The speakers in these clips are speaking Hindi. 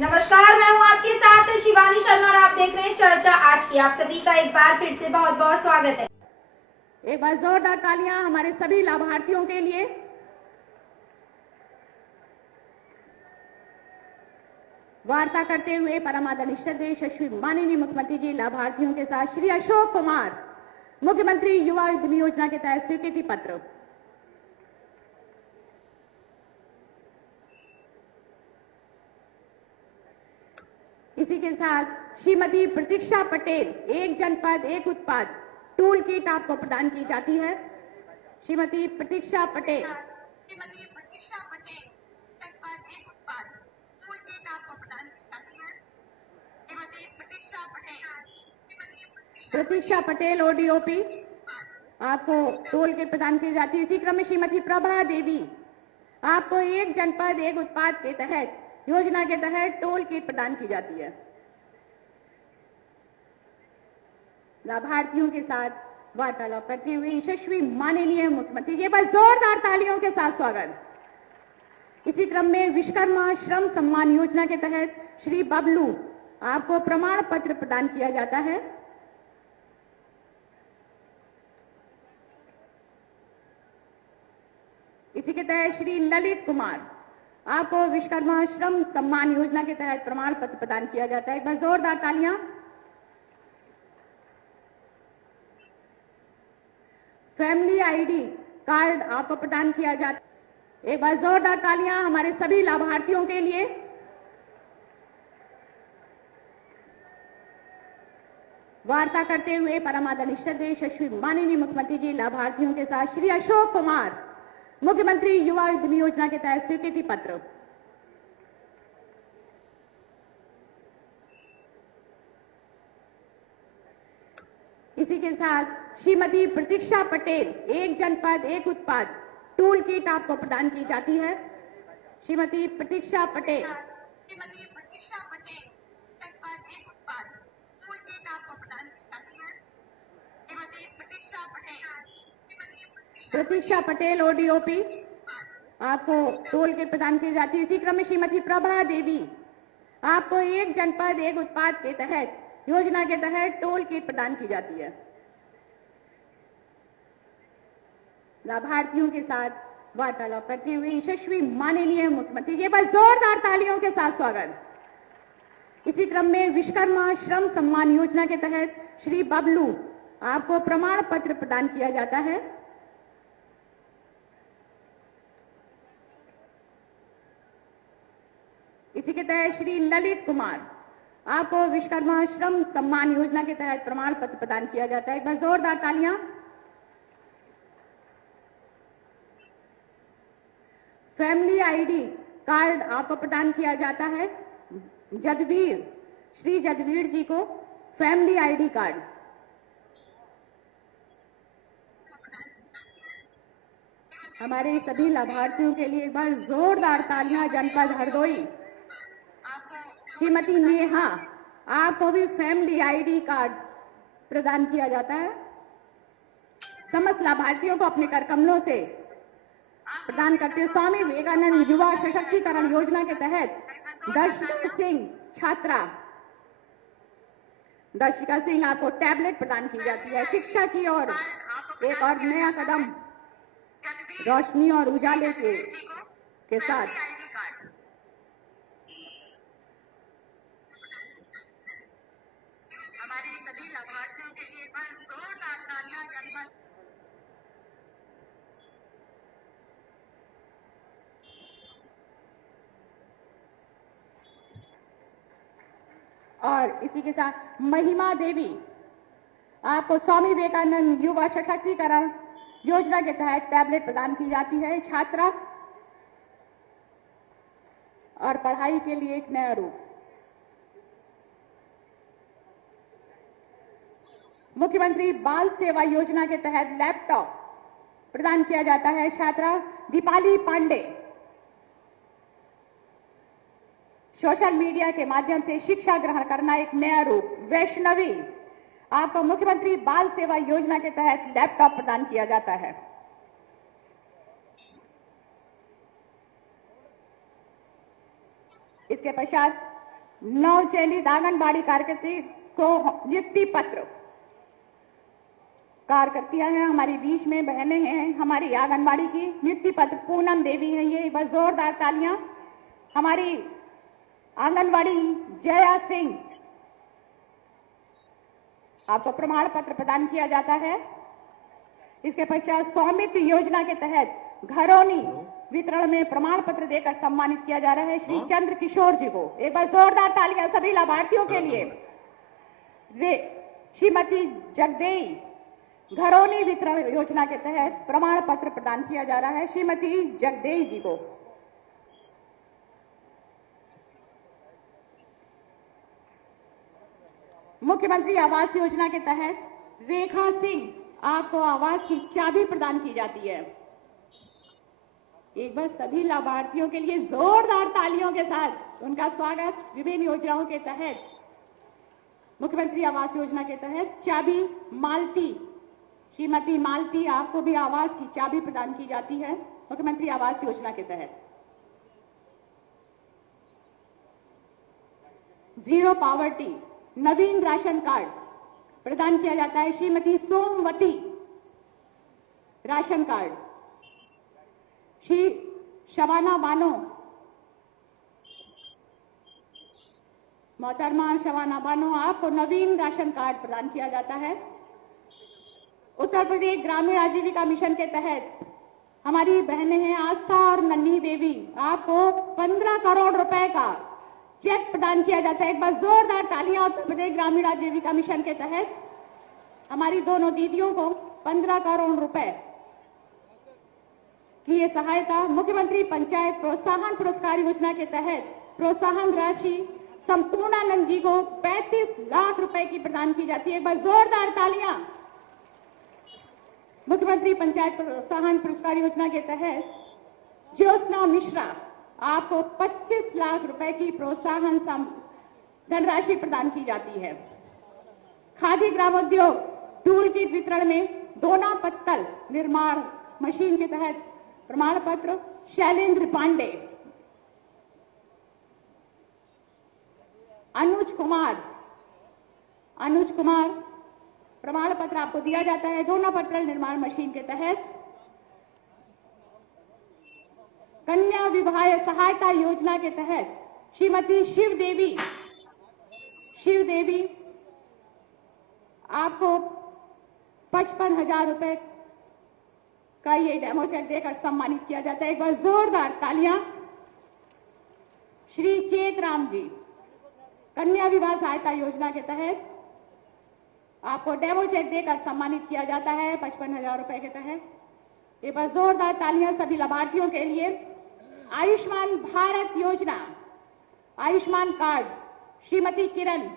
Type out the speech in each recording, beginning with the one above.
नमस्कार, मैं हूं आपके साथ शिवानी शर्मा और आप देख रहे हैं चर्चा आज की। आप सभी का एक बार फिर से बहुत बहुत स्वागत है। एक बार जोरदार तालियां हमारे सभी लाभार्थियों के लिए। वार्ता करते हुए परमादरणीय श्रद्धेय यशस्वी माननीय मुख्यमंत्री जी लाभार्थियों के साथ श्री अशोक कुमार, मुख्यमंत्री युवा उद्यमी योजना के तहत स्वीकृति पत्र। इसी के साथ श्रीमती प्रतीक्षा पटेल, एक जनपद एक उत्पाद टूल किट आपको प्रदान की जाती है। श्रीमती प्रतीक्षा पटेल, प्रतीक्षा पटेल ओडीओपी आपको टोल किट प्रदान की जाती है। इसी क्रम में श्रीमती प्रभा देवी, आपको एक जनपद एक उत्पाद के तहत योजना के तहत टोल किट प्रदान की जाती है। लाभार्थियों के साथ वार्तालाप करते हुए यशस्वी माननीय मुख्यमंत्री जी, पर जोरदार तालियों के साथ स्वागत। इसी क्रम में विश्वकर्मा श्रम सम्मान योजना के तहत श्री बबलू, आपको प्रमाण पत्र प्रदान किया जाता है। इसी के तहत श्री ललित कुमार, आपको विश्वकर्मा श्रम सम्मान योजना के तहत प्रमाण पत्र प्रदान किया जाता है। एक बार जोरदार तालियां। फैमिली आईडी कार्ड आपको प्रदान किया जाता है। एक बार जोरदार तालियां हमारे सभी लाभार्थियों के लिए। वार्ता करते हुए परमादरणीय श्रद्धेय यशस्वी माननीय मुख्यमंत्री जी लाभार्थियों के साथ श्री अशोक कुमार, मुख्यमंत्री युवा उद्यमी योजना के तहत स्वीकृति पत्र। इसी के साथ श्रीमती प्रतीक्षा पटेल, एक जनपद एक उत्पाद टूल किट आपको प्रदान की जाती है। श्रीमती प्रतीक्षा पटेल, प्रतीक्षा पटेल ओडीओपी आपको टोल किट प्रदान की जाती है। इसी क्रम में श्रीमती प्रभा देवी, आपको एक जनपद एक उत्पाद के तहत योजना के तहत टोल किट प्रदान की जाती है। लाभार्थियों के साथ वार्तालाप करते हुए यशस्वी माननीय मुख्यमंत्री जी, पर जोरदार तालियों के साथ स्वागत। इसी क्रम में विश्वकर्मा श्रम सम्मान योजना के तहत श्री बबलू, आपको प्रमाण पत्र प्रदान किया जाता है। इसी के तहत श्री ललित कुमार, आपको विश्वकर्मा श्रम सम्मान योजना के तहत प्रमाण पत्र प्रदान किया जाता है। एक बार जोरदार तालियां। फैमिली आईडी कार्ड आपको प्रदान किया जाता है। जदवीर, श्री जदवीर जी को फैमिली आईडी कार्ड। हमारे सभी लाभार्थियों के लिए एक बार जोरदार तालियां। जनपद हरदोई श्रीमती नेहा, आपको भी फैमिली आईडी कार्ड प्रदान किया जाता है। समस्त लाभार्थियों को अपने कर कमलों से प्रदान करते हुए स्वामी विवेकानंद युवा सशक्तिकरण योजना के तहत दर्शिका सिंह छात्रा, दर्शिका सिंह, आपको टैबलेट प्रदान की जाती है। शिक्षा की ओर एक और नया कदम रोशनी और उजाले के साथ। और इसी के साथ महिमा देवी, आपको स्वामी विवेकानंद युवा सशक्तिकरण योजना के तहत टैबलेट प्रदान की जाती है। छात्रा और पढ़ाई के लिए एक नया रूप। मुख्यमंत्री बाल सेवा योजना के तहत लैपटॉप प्रदान किया जाता है। छात्रा दीपाली पांडे, सोशल मीडिया के माध्यम से शिक्षा ग्रहण करना एक नया रूप। वैष्णवी, आपको मुख्यमंत्री बाल सेवा योजना के तहत लैपटॉप प्रदान किया जाता है। इसके पश्चात नवचयनित आंगनबाड़ी कार्यकर्ती को नियुक्ति पत्र। कार्यकर्तियां हैं हमारी बीच में, बहनें हैं हमारी आंगनबाड़ी की, नियुक्ति पत्र पूनम देवी है ये, बस जोरदार तालियां। हमारी आंगनबाड़ी जया सिंह, आपको प्रमाण पत्र प्रदान किया जाता है। इसके पश्चात स्वामित्व योजना के तहत घरौनी वितरण में प्रमाण पत्र देकर सम्मानित किया जा रहा है श्री चंद्र किशोर जी को। एक बार जोरदार तालियां सभी लाभार्थियों के लिए। श्रीमती जगदेई, घरौनी वितरण योजना के तहत प्रमाण पत्र प्रदान किया जा रहा है श्रीमती जगदेई जी को। मुख्यमंत्री आवास योजना के तहत रेखा सिंह, आपको आवास की चाबी प्रदान की जाती है। एक बार सभी लाभार्थियों के लिए जोरदार तालियों के साथ उनका स्वागत। विभिन्न योजनाओं के तहत, मुख्यमंत्री आवास योजना के तहत चाबी मालती, श्रीमती मालती, आपको भी आवास की चाबी प्रदान की जाती है मुख्यमंत्री आवास योजना के तहत। जीरो पावर्टी नवीन राशन कार्ड प्रदान किया जाता है श्रीमती सोमवती, राशन कार्ड। श्री शबाना बानो, मोहतरमा शबाना बानो, आपको नवीन राशन कार्ड प्रदान किया जाता है। उत्तर प्रदेश ग्रामीण आजीविका मिशन के तहत हमारी बहनें हैं आस्था और नन्ही देवी, आपको 15 करोड़ रुपए का चेक प्रदान किया जाता है। एक बार जोरदार तालियां उत्तर प्रदेश ग्रामीण आजीविका मिशन के तहत हमारी दोनों दीदियों को 15 करोड़ रुपए की ये सहायता। मुख्यमंत्री पंचायत प्रोत्साहन पुरस्कार योजना के तहत प्रोत्साहन राशि संपूर्णानंद जी को 35 लाख रुपए की प्रदान की जाती है। एक बार जोरदार तालियां। मुख्यमंत्री पंचायत प्रोत्साहन पुरस्कार योजना के तहत ज्योत्सना मिश्रा, आपको 25 लाख रुपए की प्रोत्साहन धनराशि प्रदान की जाती है। खादी ग्रामोद्योग टूल किट वितरण में दोना पत्तल निर्माण मशीन के तहत प्रमाण पत्र शैलेंद्र पांडे। अनुज कुमार, प्रमाण पत्र आपको दिया जाता है दोना पत्तल निर्माण मशीन के तहत। कन्या विवाह सहायता योजना के तहत श्रीमती शिव देवी, आपको 55,000 रुपए का ये डेमो चेक देकर सम्मानित किया जाता है। एक बार जोरदार तालियां। श्री चेतराम जी, कन्या विवाह सहायता योजना के तहत आपको डेमो चेक देकर सम्मानित किया जाता है 55,000 रुपए के तहत। एक बार जोरदार तालियां सभी लाभार्थियों के लिए। आयुष्मान भारत योजना, आयुष्मान कार्ड श्रीमती किरण,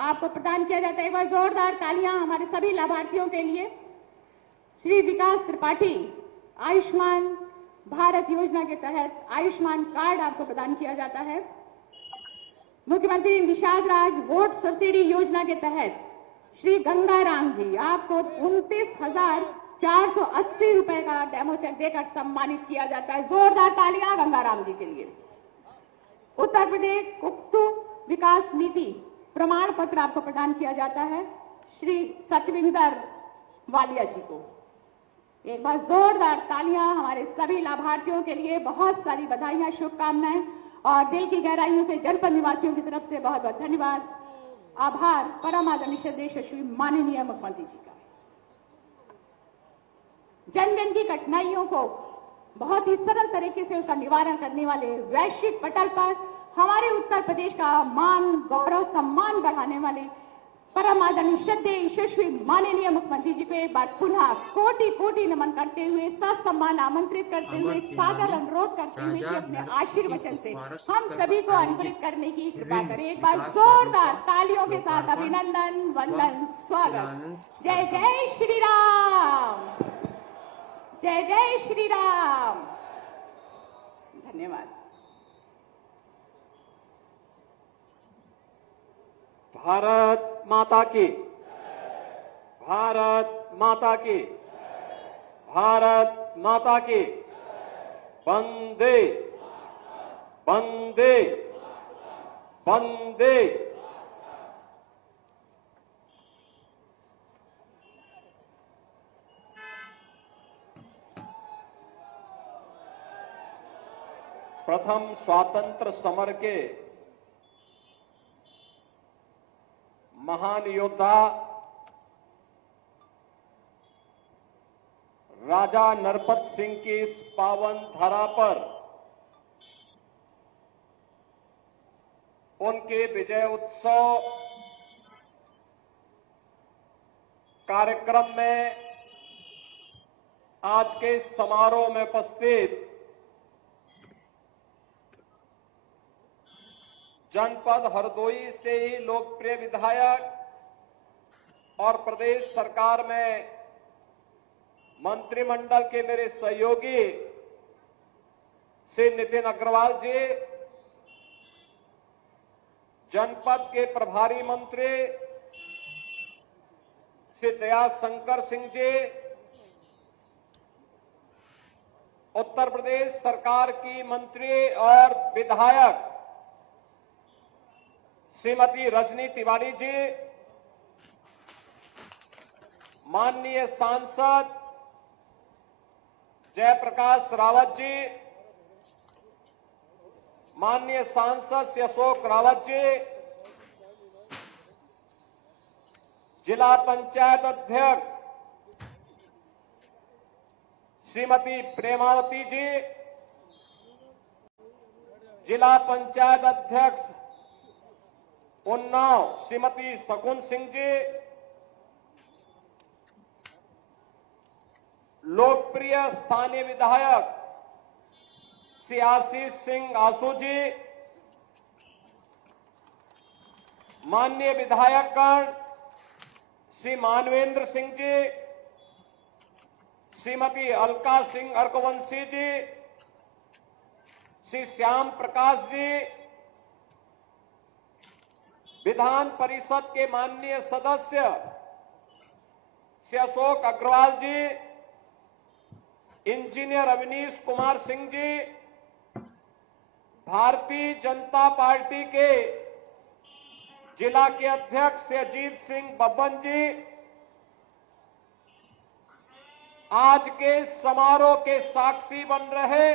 आपको प्रदान किया जाता है। एक बार जोरदार तालियां हमारे सभी लाभार्थियों के लिए। श्री विकास त्रिपाठी, आयुष्मान भारत योजना के तहत आयुष्मान कार्ड आपको प्रदान किया जाता है। मुख्यमंत्री निषाद राज वोट सब्सिडी योजना के तहत श्री गंगाराम जी, आपको 29,480 रुपए का डेमो चेक देकर सम्मानित किया जाता है। जोरदार तालियां गंगाराम जी के लिए। उत्तर प्रदेश कुक्कुट विकास नीति प्रमाण पत्र आपको प्रदान किया जाता है श्री सतविंदर वालिया जी को। एक बार जोरदार तालियां हमारे सभी लाभार्थियों के लिए। बहुत सारी बधाइयां, शुभकामनाएं और दिल की गहराइयों से जनपद निवासियों की तरफ से बहुत बहुत धन्यवाद, आभार परम आदरणीय श्रद्धेय यशस्वी माननीय मुख्यमंत्री जी का। जन जन की कठिनाइयों को बहुत ही सरल तरीके से उसका निवारण करने वाले, वैश्विक पटल पर हमारे उत्तर प्रदेश का मान, गौरव, सम्मान बढ़ाने वाले परम आदरणीय श्रद्धेय यशस्वी माननीय मुख्यमंत्री जी को एक बार पुनः कोटि कोटि नमन करते हुए, ससम्मान आमंत्रित करते हुए, सादर अनुरोध करते हुए कि अपने आशीर्वचन से हम सभी को अनुग्रहित करने की कृपा करें। एक बार जोरदार तालियों के साथ अभिनंदन, वंदन, स्वागत। जय जय श्री राम, जय जय श्री राम। धन्यवाद। भारत माता की, भारत माता की, भारत माता की। वंदे वंदे वंदे। प्रथम स्वातंत्र समर के महान योद्धा राजा नरपत सिंह की इस पावन धरा पर उनके विजय उत्सव कार्यक्रम में आज के समारोह में उपस्थित जनपद हरदोई से ही लोकप्रिय विधायक और प्रदेश सरकार में मंत्रिमंडल के मेरे सहयोगी श्री नितिन अग्रवाल जी, जनपद के प्रभारी मंत्री श्री दयाशंकर सिंह जी, उत्तर प्रदेश सरकार की मंत्री और विधायक श्रीमती रजनी तिवारी जी, माननीय सांसद जयप्रकाश रावत जी, माननीय सांसद श्री अशोक रावत जी, जिला पंचायत अध्यक्ष श्रीमती प्रेमावती जी, जिला पंचायत अध्यक्ष उन्नाव श्रीमती शगुन सिंह जी, लोकप्रिय स्थानीय विधायक श्री आशीष सिंह आसू जी, माननीय विधायकगण श्री मानवेंद्र सिंह जी, श्रीमती अलका सिंह अर्कवंशी जी, श्री श्याम प्रकाश जी, विधान परिषद के माननीय सदस्य श्री अशोक अग्रवाल जी, इंजीनियर अवनीश कुमार सिंह जी, भारतीय जनता पार्टी के जिला के अध्यक्ष श्री अजीत सिंह बब्बन जी, आज के समारोह के साक्षी बन रहे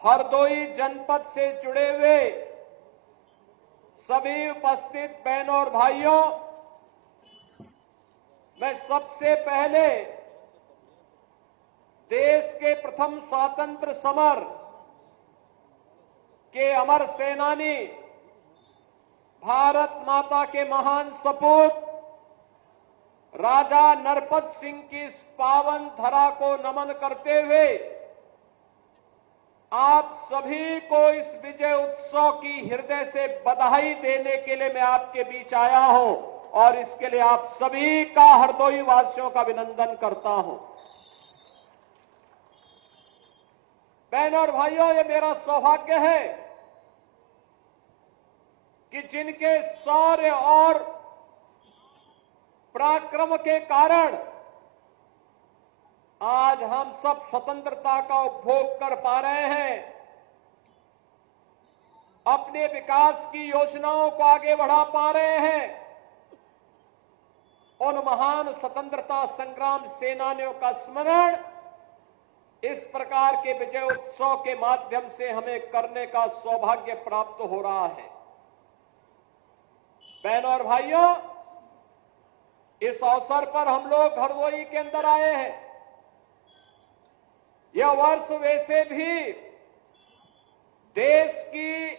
हरदोई जनपद से जुड़े हुए सभी उपस्थित बहनों और भाइयों, मैं सबसे पहले देश के प्रथम स्वतंत्र समर के अमर सेनानी, भारत माता के महान सपूत राजा नरपत सिंह की इस पावन धरा को नमन करते हुए आप सभी को इस विजय उत्सव की हृदय से बधाई देने के लिए मैं आपके बीच आया हूं और इसके लिए आप सभी का हरदोई वासियों का अभिनंदन करता हूं। बहनों और भाइयों, ये मेरा सौभाग्य है कि जिनके शौर्य और पराक्रम के कारण आज हम सब स्वतंत्रता का उपभोग कर पा रहे हैं, अपने विकास की योजनाओं को आगे बढ़ा पा रहे हैं, उन महान स्वतंत्रता संग्राम सेनानियों का स्मरण इस प्रकार के विजय उत्सव के माध्यम से हमें करने का सौभाग्य प्राप्त हो रहा है। बहनों और भाइयों, इस अवसर पर हम लोग हरदोई के अंदर आए हैं। यह वर्ष वैसे भी देश की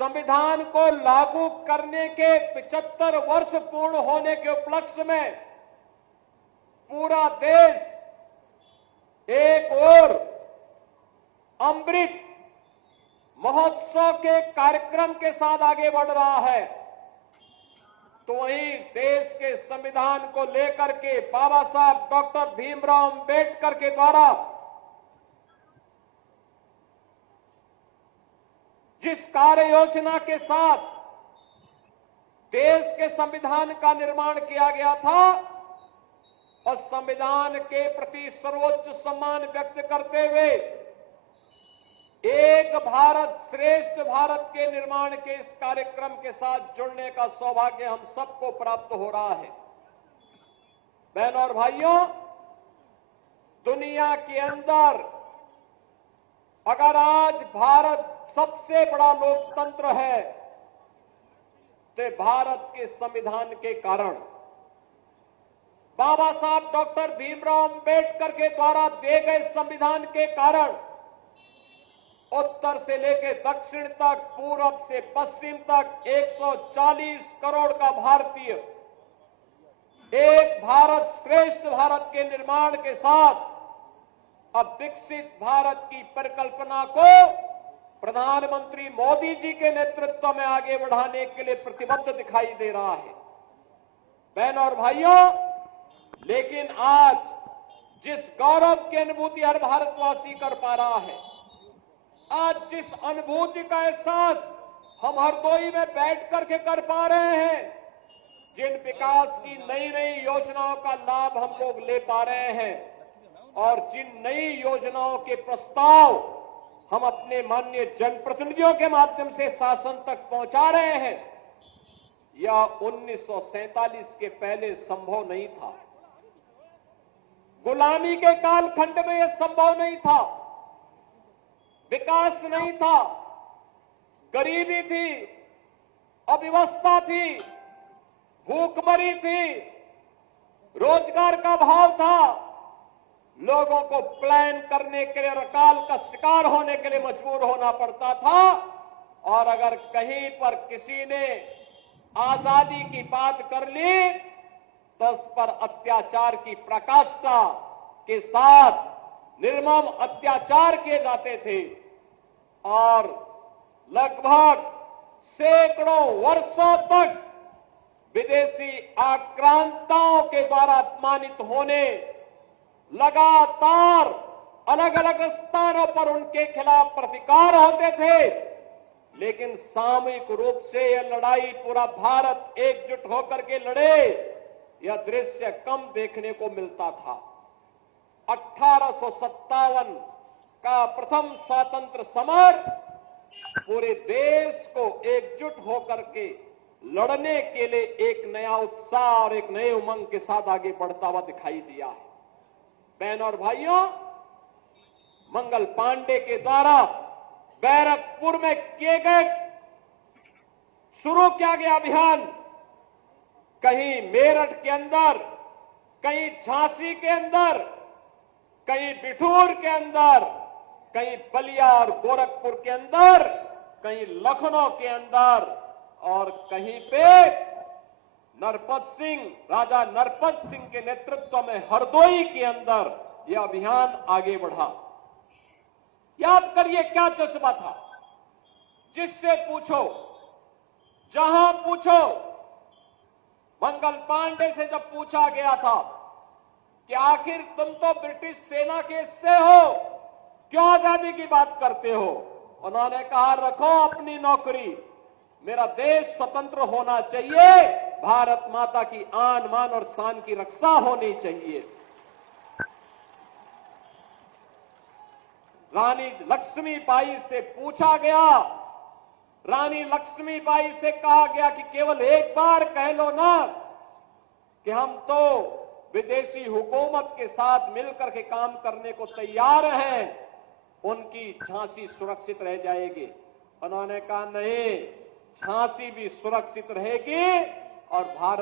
संविधान को लागू करने के 75 वर्ष पूर्ण होने के उपलक्ष्य में पूरा देश एक ओर अमृत महोत्सव के कार्यक्रम के साथ आगे बढ़ रहा है, तो वहीं देश के संविधान को लेकर के बाबा साहब डॉक्टर भीमराव अंबेडकर के द्वारा जिस कार्य योजना के साथ देश के संविधान का निर्माण किया गया था और संविधान के प्रति सर्वोच्च सम्मान व्यक्त करते हुए एक भारत श्रेष्ठ भारत के निर्माण के इस कार्यक्रम के साथ जुड़ने का सौभाग्य हम सबको प्राप्त हो रहा है। बहनों और भाइयों, दुनिया के अंदर अगर आज भारत सबसे बड़ा लोकतंत्र है तो भारत के संविधान के कारण, बाबा साहब डॉक्टर भीमराव अंबेडकर के द्वारा दिए गए संविधान के कारण उत्तर से लेकर दक्षिण तक, पूरब से पश्चिम तक 140 करोड़ का भारतीय एक भारत श्रेष्ठ भारत के निर्माण के साथ अब विकसित भारत की परिकल्पना को प्रधानमंत्री मोदी जी के नेतृत्व में आगे बढ़ाने के लिए प्रतिबद्ध दिखाई दे रहा है। बहनों और भाइयों, लेकिन आज जिस गौरव की अनुभूति हर भारतवासी कर पा रहा है, आज जिस अनुभूति का एहसास हम हरदोई में बैठ करके कर पा रहे हैं, जिन विकास की नई नई योजनाओं का लाभ हम लोग ले पा रहे हैं और जिन नई योजनाओं के प्रस्ताव हम अपने माननीय जनप्रतिनिधियों के माध्यम से शासन तक पहुंचा रहे हैं, यह 1947 के पहले संभव नहीं था। गुलामी के कालखंड में यह संभव नहीं था। विकास नहीं था, गरीबी थी, अव्यवस्था थी, भूखमरी थी, रोजगार का अभाव था, लोगों को प्लान करने के लिए अकाल का शिकार होने के लिए मजबूर होना पड़ता था। और अगर कहीं पर किसी ने आजादी की बात कर ली तो उस पर अत्याचार की प्रकाष्ठा के साथ निर्मम अत्याचार किए जाते थे और लगभग सैकड़ों वर्षों तक विदेशी आक्रांताओं के द्वारा अपमानित होने, लगातार अलग अलग स्थानों पर उनके खिलाफ प्रतिकार होते थे, लेकिन सामूहिक रूप से यह लड़ाई पूरा भारत एकजुट होकर के लड़े, यह दृश्य कम देखने को मिलता था। 1857 का प्रथम स्वतंत्र समर पूरे देश को एकजुट होकर के लड़ने के लिए एक नया उत्साह और एक नए उमंग के साथ आगे बढ़ता हुआ दिखाई दिया है। बहनों और भाइयों, मंगल पांडे के द्वारा बैरकपुर में किए गए शुरू किया गया अभियान कहीं मेरठ के अंदर, कहीं झांसी के अंदर, कहीं बिठूर के अंदर, कहीं बलिया और गोरखपुर के अंदर, कहीं लखनऊ के अंदर और कहीं पे राजा नरपत सिंह के नेतृत्व में हरदोई के अंदर यह अभियान आगे बढ़ा। याद करिए क्या जज्बा था। जिससे पूछो, जहां पूछो, मंगल पांडे से जब पूछा गया था कि आखिर तुम तो ब्रिटिश सेना के हिस्से हो, क्यों आजादी की बात करते हो, उन्होंने कहा रखो अपनी नौकरी, मेरा देश स्वतंत्र होना चाहिए, भारत माता की आन मान और शान की रक्षा होनी चाहिए। रानी लक्ष्मीबाई से पूछा गया, रानी लक्ष्मीबाई से कहा गया कि केवल एक बार कह लो ना कि हम तो विदेशी हुकूमत के साथ मिलकर के काम करने को तैयार हैं, उनकी झांसी सुरक्षित रह जाएगी। उन्होंने कहा नहीं, झांसी भी सुरक्षित रहेगी और भारत